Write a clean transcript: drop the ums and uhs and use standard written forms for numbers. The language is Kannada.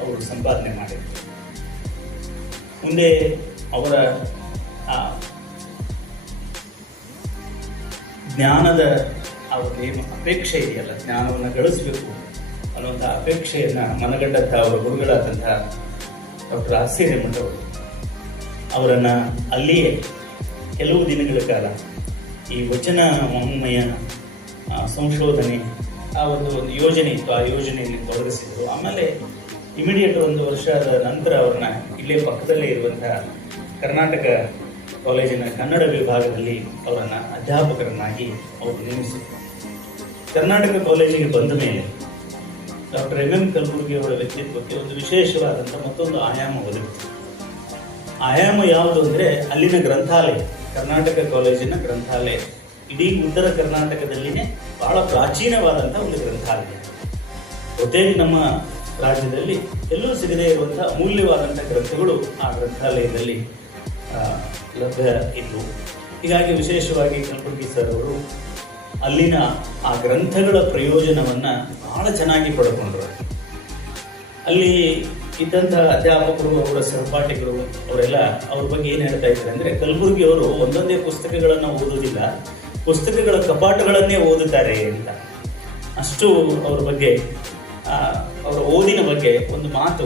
ಅವರು ಸಂಪಾದನೆ ಮಾಡಿದರು. ಮುಂದೆ ಅವರ ಜ್ಞಾನದ ಅವರೇನು ಅಪೇಕ್ಷೆ ಇದೆಯಲ್ಲ, ಜ್ಞಾನವನ್ನು ಗಳಿಸಬೇಕು ಅನ್ನುವಂಥ ಅಪೇಕ್ಷೆಯನ್ನು ಮನಗಂಡಂಥ ಅವರ ಗುರುಗಳಾದಂಥ ಡಾಕ್ಟರ್ ಆರ್ ಸಿ ರೇಮಂಡ್ ಅವರು ಅವರನ್ನು ಅಲ್ಲಿಯೇ ಕೆಲವು ದಿನಗಳ ಕಾಲ ಈ ವಚನ ವಾಂಗ್ಮಯ ಸಂಶೋಧನೆ ಆ ಒಂದು ಯೋಜನೆ ಇತ್ತು, ಆ ಯೋಜನೆಯಲ್ಲಿ ತೊಡಗಿಸಿದರು. ಆಮೇಲೆ ಇಮಿಡಿಯೇಟ್ 1 ವರ್ಷದ ನಂತರ ಅವ್ರನ್ನ ಇಲ್ಲೇ ಪಕ್ಕದಲ್ಲೇ ಇರುವಂತಹ ಕರ್ನಾಟಕ ಕಾಲೇಜಿನ ಕನ್ನಡ ವಿಭಾಗದಲ್ಲಿ ಅವರನ್ನು ಅಧ್ಯಾಪಕರನ್ನಾಗಿ ಅವರು ನೇಮಿಸಿದರು. ಕರ್ನಾಟಕ ಕಾಲೇಜಿಗೆ ಬಂದ ಮೇಲೆ ಡಾಕ್ಟರ್ ಎಂ ಕಲಬುರ್ಗಿ ಅವರ ವ್ಯಕ್ತಿತ್ವಕ್ಕೆ ಒಂದು ವಿಶೇಷವಾದಂಥ ಮತ್ತೊಂದು ಆಯಾಮ ಒದಗಿತು. ಆಯಾಮ ಯಾವುದು ಅಂದರೆ ಅಲ್ಲಿನ ಗ್ರಂಥಾಲಯ, ಕರ್ನಾಟಕ ಕಾಲೇಜಿನ ಗ್ರಂಥಾಲಯ ಇಡೀ ಉತ್ತರ ಕರ್ನಾಟಕದಲ್ಲಿನೇ ಬಹಳ ಪ್ರಾಚೀನವಾದಂಥ ಒಂದು ಗ್ರಂಥಾಲಯ. ಜೊತೆಗೆ ನಮ್ಮ ರಾಜ್ಯದಲ್ಲಿ ಎಲ್ಲೂ ಸಿಗದೇ ಇರುವಂಥ ಅಮೂಲ್ಯವಾದಂಥ ಗ್ರಂಥಗಳು ಆ ಗ್ರಂಥಾಲಯದಲ್ಲಿ ಲಭ್ಯ ಇದ್ದವು. ಹೀಗಾಗಿ ವಿಶೇಷವಾಗಿ ಕಲಬುರ್ಗಿ ಸರ್ ಅವರು ಅಲ್ಲಿನ ಆ ಗ್ರಂಥಗಳ ಪ್ರಯೋಜನವನ್ನು ಬಹಳ ಚೆನ್ನಾಗಿ ಪಡ್ಕೊಂಡ್ರು. ಅಲ್ಲಿ ಇದ್ದಂಥ ಅಧ್ಯಾಪಕರು, ಅವರ ಸಹಪಾಠಿಗಳು ಅವರೆಲ್ಲ ಅವ್ರ ಬಗ್ಗೆ ಏನು ಹೇಳ್ತಾ ಇದ್ದಾರೆ ಅಂದರೆ, ಕಲಬುರ್ಗಿ ಅವರು ಒಂದೊಂದೇ ಪುಸ್ತಕಗಳನ್ನು ಓದೋದಿಲ್ಲ, ಪುಸ್ತಕಗಳ ಕಪಾಟುಗಳನ್ನೇ ಓದುತ್ತಾರೆ ಅಂತ. ಅಷ್ಟು ಅವ್ರ ಬಗ್ಗೆ, ಅವರ ಓದಿನ ಬಗ್ಗೆ ಒಂದು ಮಾತು